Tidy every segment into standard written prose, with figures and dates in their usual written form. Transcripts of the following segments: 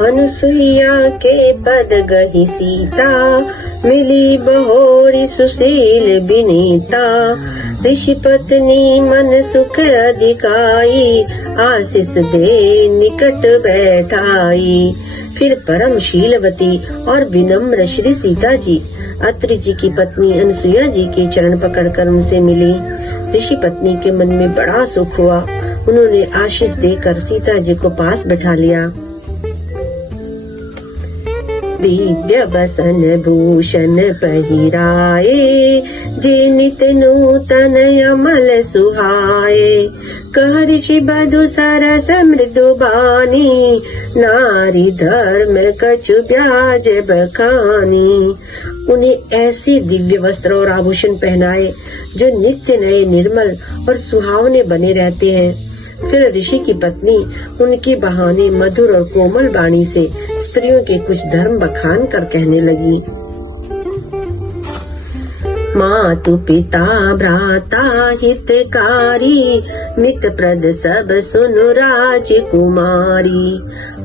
अनुसुईया के पद गही सीता, मिली बहोरी सुशील बिनीता। ऋषि पत्नी मन सुख अधिकाई, आशीष दे निकट बैठाई। फिर परम शीलवती और विनम्र श्री सीता जी अत्रि जी की पत्नी अनुसुईया जी के चरण पकड़कर उनसे मिली। ऋषि पत्नी के मन में बड़ा सुख हुआ। उन्होंने आशीष देकर सीता जी को पास बैठा लिया। दिव्य बसन भूषण पहिराए, जे नित नूतन अमल सुहाए। कह ऋषि बधु सरस मृदु बानी, नारी धर्म कछु ब्याज बखानी। उन्हें ऐसे दिव्य वस्त्र और आभूषण पहनाए जो नित्य नए, निर्मल और सुहावने बने रहते हैं। फिर ऋषि की पत्नी उनके बहाने मधुर और कोमल वाणी से स्त्रियों के कुछ धर्म बखान कर कहने लगी। मातु पिता भ्राता हितकारी, मित प्रद सब सुनु राजकुमारी।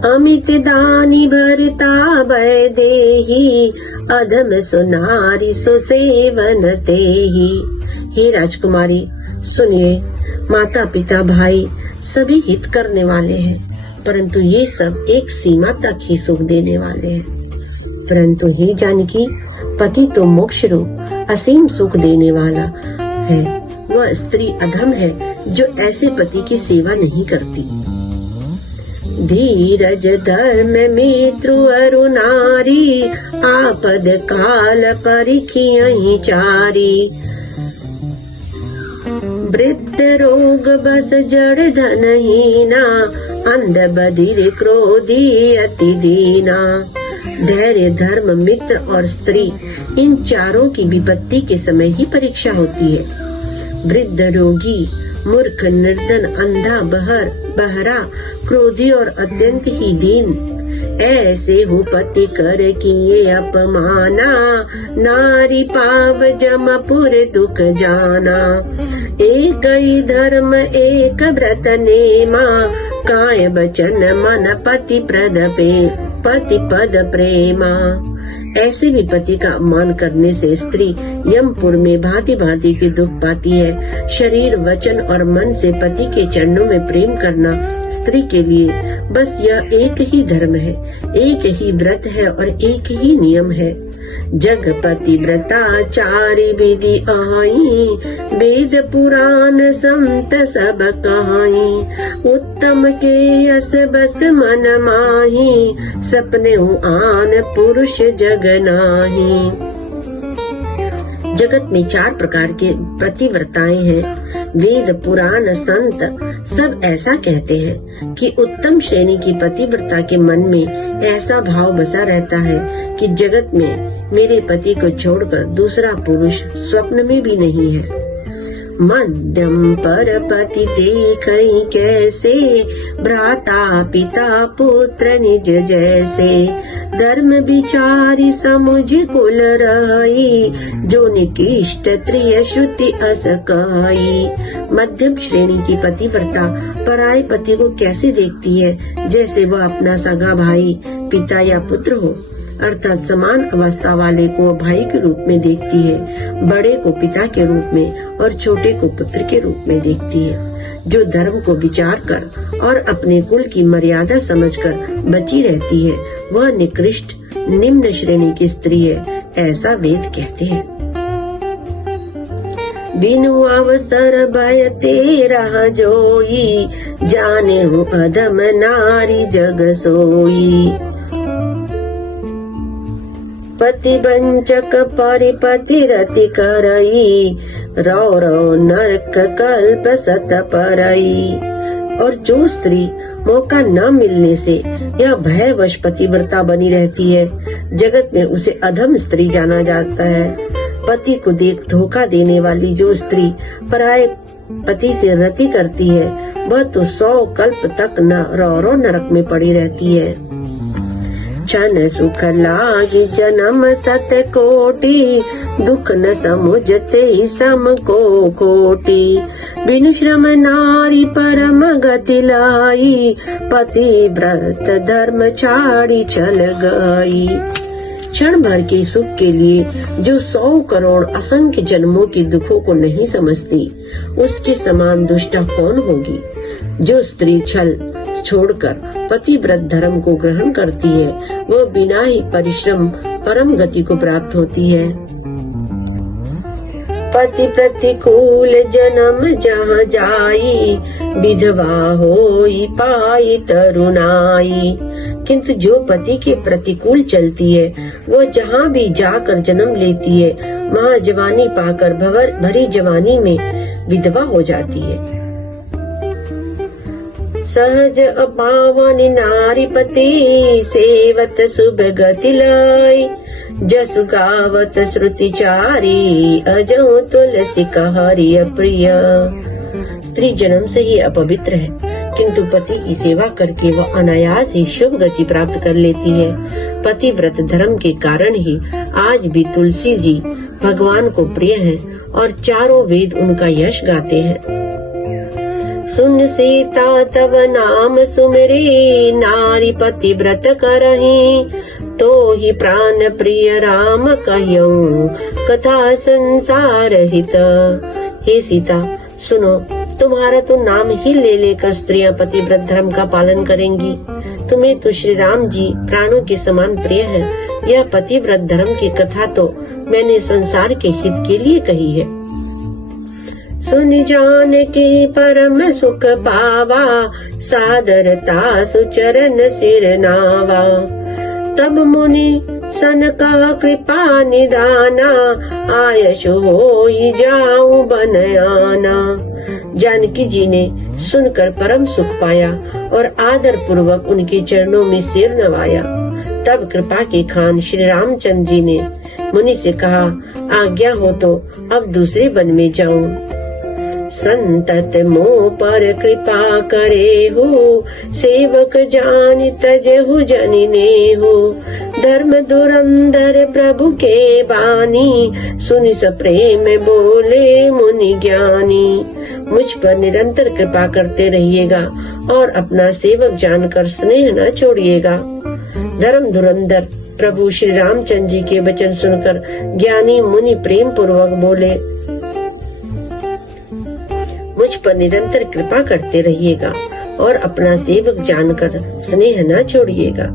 अमित दानी भरता भय देही, अधम सुनारी सुसेवन तेही। हे राजकुमारी सुनिए, माता पिता भाई सभी हित करने वाले हैं, परंतु ये सब एक सीमा तक ही सुख देने वाले हैं। परंतु हे जानकी, पति तो मोक्ष रूप असीम सुख देने वाला है। वह स्त्री अधम है जो ऐसे पति की सेवा नहीं करती। धीरज धर्म मित्रु अरु नारी, आपद काल परिखियहि चारी। वृद्ध रोग बस जड़ धनहीना, अंध बधिर क्रोधी अति दीना। धैर्य धर्म मित्र और स्त्री, इन चारों की विपत्ति के समय ही परीक्षा होती है। वृद्ध रोगी, मूर्ख, निर्धन, अंधा, बहरा, क्रोधी और अत्यंत ही दीन, ऐसे हो पति कर किए अपमाना। नारी पाव जमपुर दुख जाना, एक ही धर्म एक व्रत नेमा। काय बचन मन पति पद प्रेमा। ऐसे भी पति का अपमान करने से स्त्री यमपुर में भांति भांति के दुख पाती है। शरीर, वचन और मन से पति के चरणों में प्रेम करना स्त्री के लिए बस यह एक ही धर्म है, एक ही व्रत है और एक ही नियम है। जगपति व्रताचारी विधि आई, वेद पुराण संत सब कहाई। उत्तम के यस बस मन माही, सपने आन पुरुष जग नाही। जगत में 4 प्रकार के पतिव्रताएं हैं। वेद पुराण संत सब ऐसा कहते हैं कि उत्तम श्रेणी की पतिव्रता के मन में ऐसा भाव बसा रहता है कि जगत में मेरे पति को छोड़कर दूसरा पुरुष स्वप्न में भी नहीं है। मध्यम पर पति देखई कैसे, भ्राता पिता पुत्र निज जैसे। धर्म विचारी समुझ कुल रही, जो निकृष्ट त्रिय श्रुति अस कही। मध्यम श्रेणी की पतिव्रता पराये पति को कैसे देखती है, जैसे वह अपना सगा भाई, पिता या पुत्र हो, अर्थात समान अवस्था वाले को भाई के रूप में देखती है, बड़े को पिता के रूप में और छोटे को पुत्र के रूप में देखती है। जो धर्म को विचार कर और अपने कुल की मर्यादा समझकर बची रहती है, वह निकृष्ट निम्न श्रेणी की स्त्री है, ऐसा वेद कहते हैं। बिनु अवसर भय तेरा जोई, जाने हूँ अधम नारी जग सोई। पति वंचक परिपति रति करई, रौ रौ नरक कल्प सत परई। और जो स्त्री मौका न मिलने से यह भयवश पतिव्रता बनी रहती है, जगत में उसे अधम स्त्री जाना जाता है। पति को देख धोखा देने वाली जो स्त्री पराये पति से रति करती है, वह तो 100 कल्प तक रौ रौ नरक में पड़ी रहती है। छन सुख लागी जन्म सत कोटि, दुख न समुझते सम को कोटि। बिनु श्रम नारी परम गति लाई, पति व्रत धर्म छाड़ी चल गई। क्षण भर के सुख के लिए जो 100 करोड़ असंख्य जन्मों के दुखों को नहीं समझती, उसके समान दुष्टा कौन होगी। जो स्त्री छल छोड़कर पतिव्रत धर्म को ग्रहण करती है, वह बिना ही परिश्रम परम गति को प्राप्त होती है। पति प्रतिकूल जन्म जहाँ जाई, विधवा होई पाई तरुणाई। किंतु जो पति के प्रतिकूल चलती है, वह जहाँ भी जाकर जन्म लेती है, वहाँ जवानी पाकर भरी जवानी में विधवा हो जाती है। सहज अपावन नारी पति, सेवत शुभ गति लाई। जसु गावत श्रुति चारी, अजहु तुलसी कहरि प्रिय। स्त्री जन्म से ही अपवित्र है, किंतु पति की सेवा करके वह अनायास ही शुभ गति प्राप्त कर लेती है। पतिव्रत धर्म के कारण ही आज भी तुलसी जी भगवान को प्रिय हैं और चारों वेद उनका यश गाते हैं। सुन सीता तव नाम सुमिरी, नारी पति व्रत करही। तो ही प्राण प्रिय राम कह्यऊ, कथा संसार हित। हे सीता सुनो, तुम्हारा तो नाम ही ले लेकर स्त्रियां पतिव्रत धर्म का पालन करेंगी। तुम्हें तो श्री राम जी प्राणों के समान प्रिय हैं। यह पतिव्रत धर्म की कथा तो मैंने संसार के हित के लिए कही है। सुन जान की परम सुख पावा, सादरता सुचरण सिर नावा। तब मुनि सन का कृपा निदाना, आयश होई जाऊं बन आना। जानकी जी ने सुनकर परम सुख पाया और आदर पूर्वक उनके चरणों में सिर नवाया। तब कृपा के खान श्री रामचंद्र जी ने मुनि से कहा, आज्ञा हो तो अब दूसरे वन में जाऊं। संतत मोह पर कृपा करे हो, सेवक जान तजहु जनि नेहु। धर्म धुरंधर प्रभु के बानी, सुनि सप्रेम बोले मुनि ज्ञानी। मुझ पर निरंतर कृपा करते रहिएगा और अपना सेवक जानकर स्नेह न छोड़िएगा। धर्म धुरंधर प्रभु श्री रामचंद्र जी के वचन सुनकर ज्ञानी मुनि प्रेम पूर्वक बोले, मुझ पर निरंतर कृपा करते रहिएगा और अपना सेवक जानकर स्नेह न छोड़िएगा।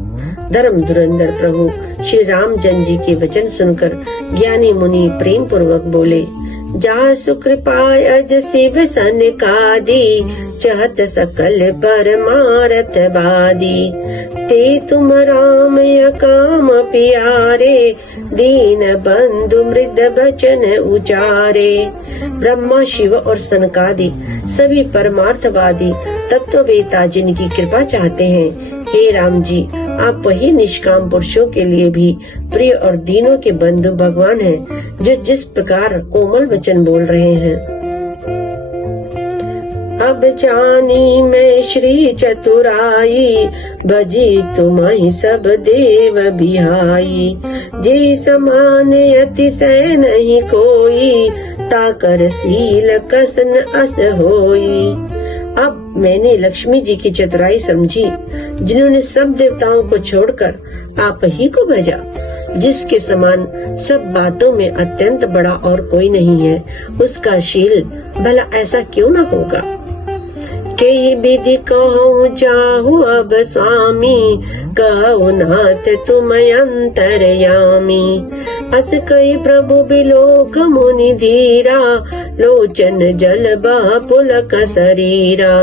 धर्म धुरंधर प्रभु श्री रामचंद्र जी के वचन सुनकर ज्ञानी मुनि प्रेम पूर्वक बोले, जा सुकृपाय अज शिव सन कादी, चहत सकल परमारथ बादी। ते तुम राम काम प्यारे, दीन बंधु मृद बचन उचारे। ब्रह्मा शिव और सनकादि सभी परमार्थवादी तत्ववेता जिनकी कृपा चाहते हैं, हे राम जी आप वही निष्काम पुरुषों के लिए भी प्रिय और दीनों के बंधु भगवान हैं, जो जिस प्रकार कोमल वचन बोल रहे हैं। अब जानी मैं श्री चतुराई, भजी तुम्हि सब देव बिहाई। जे समान अतिशय नहीं कोई, ताकर सील कसन अस होई। अब मैंने लक्ष्मी जी की चतुराई समझी, जिन्होंने सब देवताओं को छोड़कर आप ही को भेजा, जिसके समान सब बातों में अत्यंत बड़ा और कोई नहीं है। उसका शील भला ऐसा क्यों न होगा। कई विधि कहूँ चाहू अब स्वामी, कहु नाथ तुम अंतरयामी। अस कई प्रभु बिलोक मुनि धीरा, लोचन जल बह पुलक शरीरा।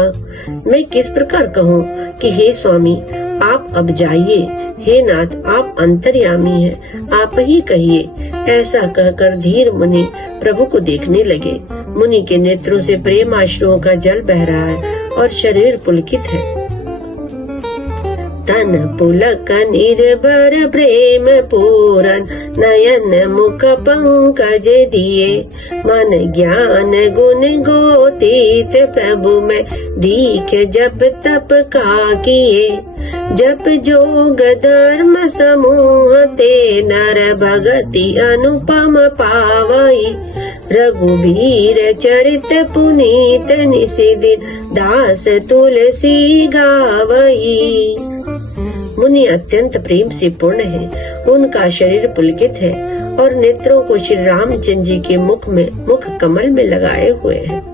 मैं किस प्रकार कहूँ कि हे स्वामी आप अब जाइए, हे नाथ आप अंतर्यामी हैं, आप ही कहिए। ऐसा कहकर धीर मुनि प्रभु को देखने लगे। मुनि के नेत्रों से प्रेम आश्रुओं का जल बह रहा है और शरीर पुलकित है। तन पुलक निर्भर प्रेम पूरन, नयन मुख पंकज दिए, मन ज्ञान गुण गोतीत प्रभु में, दीख जप तप का किए, जप जोग धर्म समूह ते, नर भगति अनुपम पावई, रघुबीर चरित पुनीत निशिदिन, दास तुलसी गावई। मुनि अत्यंत प्रेम से पूर्ण है, उनका शरीर पुलकित है और नेत्रों को श्री रामचंद्र जी के मुख कमल में लगाए हुए हैं।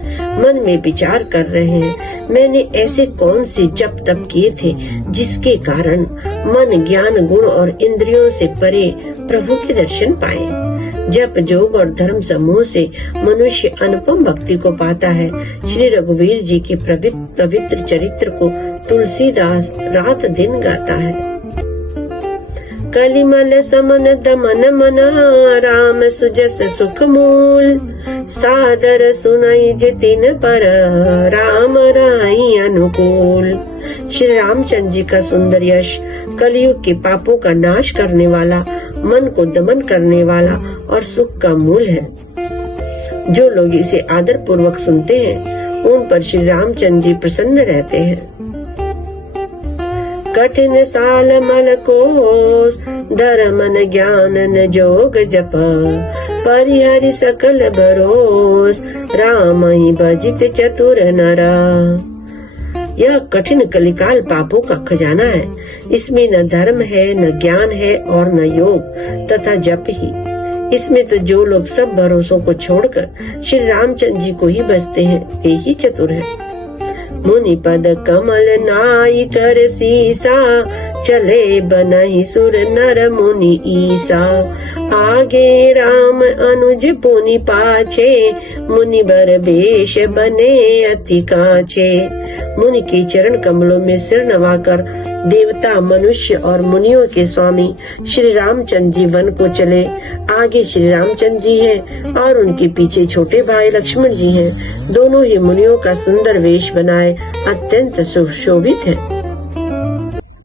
मन में विचार कर रहे हैं, मैंने ऐसे कौन से जप तप किए थे जिसके कारण मन ज्ञान गुण और इंद्रियों से परे प्रभु के दर्शन पाए। जप जोग और धर्म समूह से मनुष्य अनुपम भक्ति को पाता है। श्री रघुवीर जी के पवित्र चरित्र को तुलसीदास रात दिन गाता है। कलिमल समन दमन मना, राम सुजस सुख मूल, सादर सुनई जितिन पर, राम राई अनुकूल। श्री रामचंद्र जी का सुंदर यश कलयुग के पापों का नाश करने वाला, मन को दमन करने वाला और सुख का मूल है। जो लोग इसे आदर पूर्वक सुनते हैं, उन पर श्री रामचंद्र जी प्रसन्न रहते हैं। कठिन साल मल कोस, धर्मन ज्ञान न जोग जप, परिहरि सकल भरोस, राम ही भजित चतुर नरा। यह कठिन कलिकाल पापों का खजाना है। इसमें न धर्म है, न ज्ञान है और न योग तथा जप ही। इसमें तो जो लोग सब भरोसों को छोड़कर श्री रामचंद्र जी को ही भजते हैं, वे ही चतुर है। मुनि पद कमल नाई कर सीसा, चले बनहि सुर नर मुनि ईसा। आगे राम अनुज पुनि पाछे, मुनि बर बेश बने अति काछे। मुनि के चरण कमलों में सिर नवाकर देवता, मनुष्य और मुनियों के स्वामी श्री रामचंद्र जी वन को चले। आगे श्री रामचंद्र जी हैं और उनके पीछे छोटे भाई लक्ष्मण जी हैं। दोनों ही मुनियों का सुंदर वेश बनाए अत्यंत सुशोभित है।